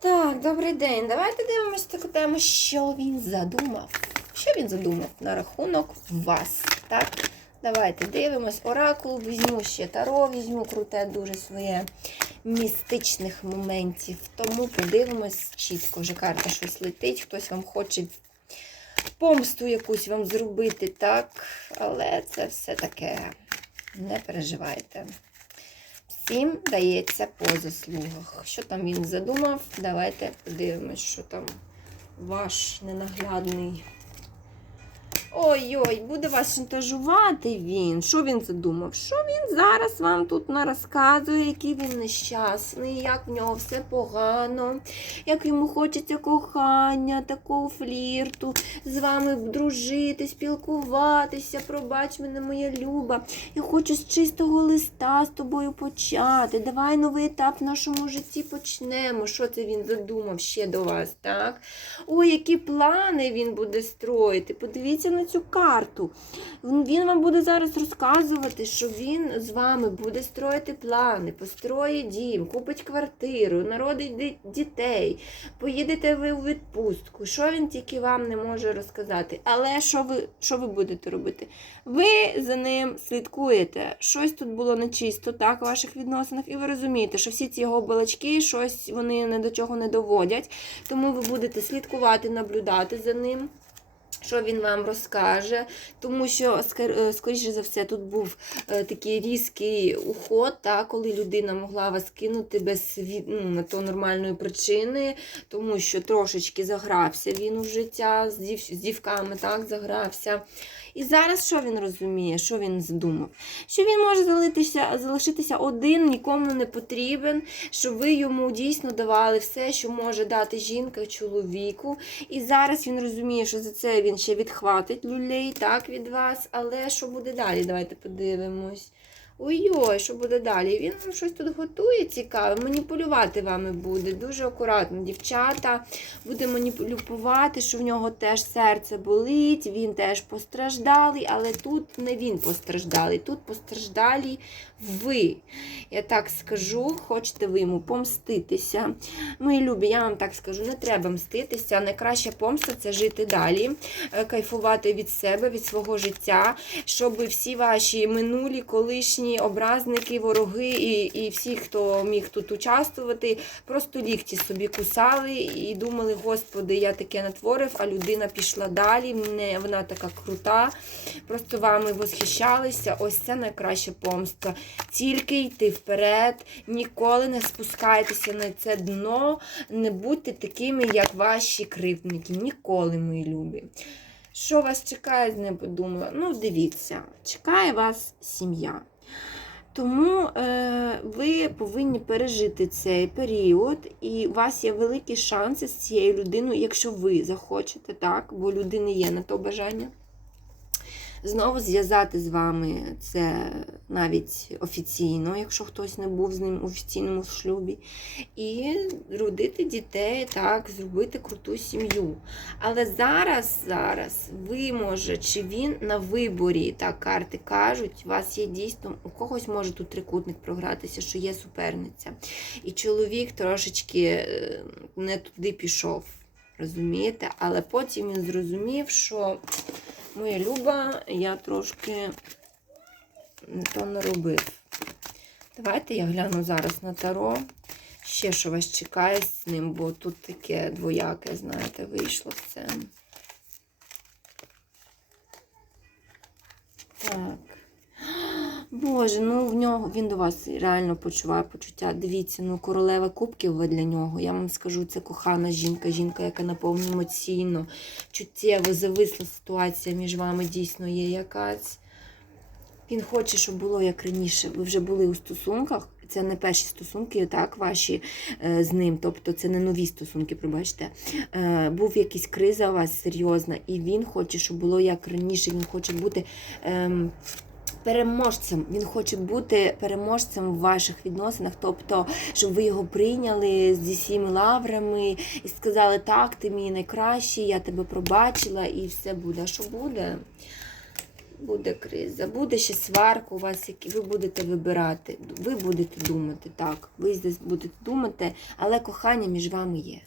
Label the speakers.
Speaker 1: Так, добрий день. Давайте дивимось таку тему, що він задумав. Що він задумав на рахунок вас. Так? Давайте дивимось. Оракул, візьму ще таро, візьму круте дуже своє містичних моментів. Тому подивимось чітко. Вже карта щось летить, хтось вам хоче помсту якусь вам зробити, так? Але це все таке. Не переживайте. Всім дається по заслугах. Що там він задумав? Давайте подивимось, що там ваш ненаглядний. Ой-ой, буде вас шантажувати він. Що він задумав? Що він зараз вам тут розказує, який він нещасний, як в нього все погано, як йому хочеться кохання, такого флірту, з вами дружити, спілкуватися. Пробач мене, моя люба. Я хочу з чистого листа з тобою почати. Давай новий етап в нашому житті почнемо. Що це він задумав ще до вас, так? Ой, які плани він буде строїти. Подивіться на цю карту. Він вам буде зараз розказувати, що він з вами буде строїти плани, построїть дім, купить квартиру, народить дітей, поїдете ви у відпустку. Що він тільки вам не може розказати. Але що ви, що ви будете робити? Ви за ним слідкуєте. Щось тут було нечисто, так, у ваших відносинах, і ви розумієте, що всі ці його балачки, щось вони ні до чого не доводять. Тому ви будете слідкувати, наблюдати за ним. Що він вам розкаже, тому що, е, скоріше за все, тут був е, такий різкий уход, та, коли людина могла вас кинути без ну, то нормальної причини, тому що трошечки загрався він у життя з дівками, так, загрався. І зараз що він розуміє, що він задумав? Що він може залитися, залишитися один, нікому не потрібен, щоб ви йому дійсно давали все, що може дати жінка чоловіку. І зараз він розуміє, що за це він ще відхватить люлей так, від вас. Але що буде далі? Давайте подивимось. Ой-ой, що буде далі? Він вам щось тут готує цікаве, маніпулювати вами буде. Дуже акуратно, дівчата. Буде маніпулювати, що в нього теж серце болить, він теж постраждалий, але тут не він постраждалий, тут постраждалі ви. Я так скажу, хочете ви йому помститися. Мої любі, я вам так скажу, не треба мститися. Найкраща помста це жити далі, е, кайфувати від себе, від свого життя, щоб всі ваші минулі, колишні образники, вороги і, і всі, хто міг тут участвувати, просто лікті собі кусали і думали, Господи, я таке натворив, а людина пішла далі, не, вона така крута. Просто вами восхищалися. Ось це найкраща помста. Тільки йти вперед, ніколи не спускайтеся на це дно, не будьте такими, як ваші кривдники. Ніколи, мої любі. Що вас чекає, не подумала. Ну, дивіться, чекає вас сім'я. Тому е, ви повинні пережити цей період, і у вас є великі шанси з цією людиною, якщо ви захочете, так, бо людини є на то бажання. Знову зв'язати з вами це навіть офіційно, якщо хтось не був з ним у офіційному шлюбі, і родити дітей, так, зробити круту сім'ю. Але зараз, зараз ви може, чи він на виборі, так карти кажуть, у вас є дійсно, у когось може тут трикутник програтися, що є суперниця. І чоловік трошечки е, не туди пішов. Розумієте? Але потім він зрозумів, що моя люба, я трошки то не робив. Давайте я гляну зараз на таро. Ще що вас чекає з ним, бо тут таке двояке, знаєте, вийшло це. Так. Боже, ну в нього він до вас реально почуває почуття. Дивіться, ну королева кубків ви для нього. Я вам скажу, це кохана жінка, жінка, яка наповнена емоційно, чуттєво, зависла ситуація між вами дійсно є якась. Він хоче, щоб було як раніше. Ви вже були у стосунках. Це не перші стосунки, так, ваші е, з ним. Тобто це не нові стосунки, пробачте. Е, був якась криза у вас серйозна, і він хоче, щоб було як раніше. Він хоче бути. ем, Переможцем, він хоче бути переможцем в ваших відносинах, тобто, щоб ви його прийняли зі всіми лаврами і сказали, так, ти мій найкращий, я тебе пробачила, і все буде. Що буде? Буде криза, буде ще сварка у вас, які ви будете вибирати. Ви будете думати, так. Ви здесь будете думати, але кохання між вами є.